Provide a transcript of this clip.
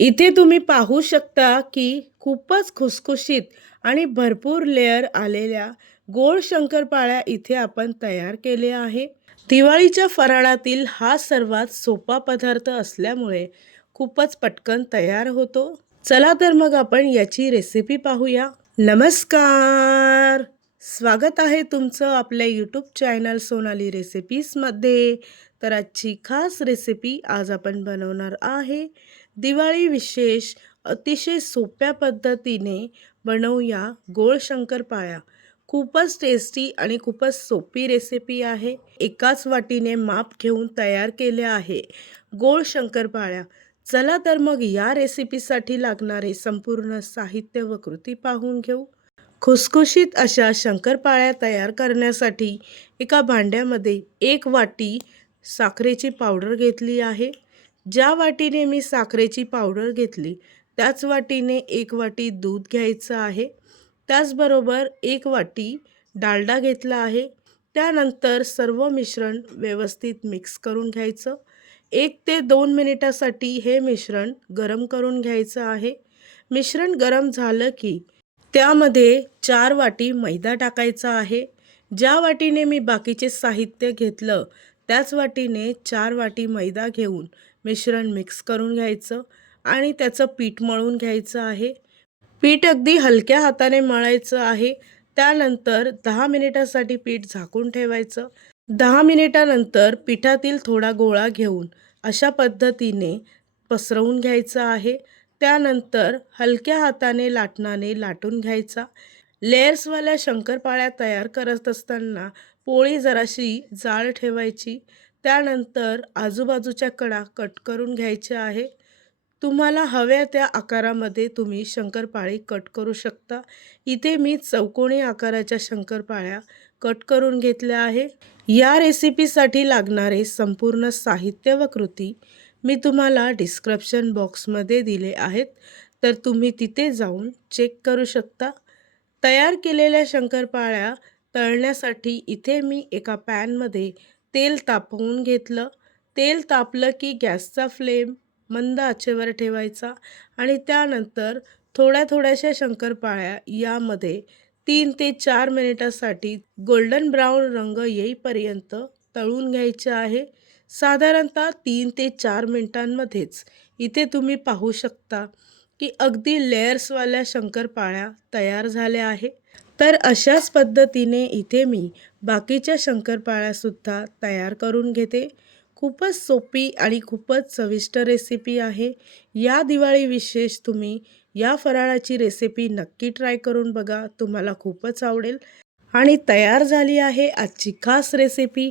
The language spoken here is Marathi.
इथे तुम्ही पाहू शकता की खूपच खुसखुशीत आणि भरपूर लेअर आलेल्या गोड शंकरपाळ्या इथे आपण तयार केले आहे. दिवाळीच्या फराळातील हा सर्वात सोपा पदार्थ असल्यामुळे खूपच पटकन तयार होतो. चला तर मग आपण याची रेसिपी पाहूया. नमस्कार! स्वागत आहे तुमचं आपल्या यूट्यूब चॅनल सोनाली रेसिपीजमध्ये तर आजची खास रेसिपी आज आपण बनवणार आहे. दिवाळी विशेष अतिशय सोप्या पद्धतीने बनवूया गोळ शंकरपाळ्या. खूपच टेस्टी आणि खूपच सोपी रेसिपी आहे. एकाच वाटीने माप घेऊन तयार केले आहे गोळ शंकरपाळ्या. चला तर मग या रेसिपीसाठी लागणारे संपूर्ण साहित्य व कृती पाहून घेऊ. खुसखुशीत अशा शंकरपाळ्या तयार करण्यासाठी एका भांड्यामध्ये एक वाटी साखरेची पावडर घेतली आहे. ज्या वाटीने मी साखरेची पावडर घेतली त्याच वाटीने एक वाटी दूध घ्यायचं आहे. त्याचबरोबर एक वाटी डालडा घेतला आहे. त्यानंतर सर्व मिश्रण व्यवस्थित मिक्स करून घ्यायचं. एक ते दोन मिनिटासाठी हे मिश्रण गरम करून घ्यायचं आहे. मिश्रण गरम झालं की त्यामध्ये चार वाटी मैदा टाकायचा आहे. ज्या वाटीने मी बाकीचे साहित्य घेतलं त्याच वाटीने चार वाटी मैदा घेऊन मिश्रण मिक्स करून घ्यायचं आणि त्याचं पीठ मळून घ्यायचं आहे. पीठ अगदी हलक्या हाताने मळायचं आहे. त्यानंतर दहा मिनिटासाठी पीठ झाकून ठेवायचं. दहा मिनिटानंतर पिठातील थोडा गोळा घेऊन अशा पद्धतीने पसरवून घ्यायचं आहे. त्यानंतर हलक्या हाताने लाटणाने लाटून घ्यायचा. लेयर्सवाल्या शंकरपाळ्या तयार करत असताना पोळी जराशी जाळ ठेवायची. त्यानंतर आजूबाजूच्या कडा कट करून घ्यायच्या आहे. तुम्हाला हव्या त्या आकारामध्ये तुम्ही शंकरपाळी कट करू शकता. इथे मी चौकोनी आकाराच्या शंकरपाळ्या कट करून घेतल्या आहे. या रेसिपीसाठी लागणारे संपूर्ण साहित्य व कृती मी तुम्हाला डिस्क्रिप्शन बॉक्समध्ये दिले आहेत. तर तुम्ही तिथे जाऊन चेक करू शकता. तयार केलेल्या शंकरपाळ्या तळण्यासाठी इथे मी एका पॅनमध्ये तेल तापवून घेतलं. तेल तापलं की गॅसचा फ्लेम मंद आचेवर ठेवायचा आणि त्यानंतर थोड्या थोड्याशा शंकरपाळ्या यामध्ये तीन ते चार मिनिटासाठी गोल्डन ब्राऊन रंग येईपर्यंत तळून घ्यायचे आहे. साधारणतः तीन ते चार मिनटांमध्येच इथे तुम्ही पाहू शकता की अगदी लेयर्सवाल्या शंकरपाळ्या तयार झाल्या आहे. तर अशाच पद्धतीने इथे मी बाकीच्या शंकरपाळ्यासुद्धा तयार करून घेते. खूपच सोपी आणि खूपच चविष्ट रेसिपी आहे. या दिवाळी विशेष तुम्ही या फराळाची रेसिपी नक्की ट्राय करून बघा तुम्हाला खूपच आवडेल. आणि तयार झाली आहे आजची खास रेसिपी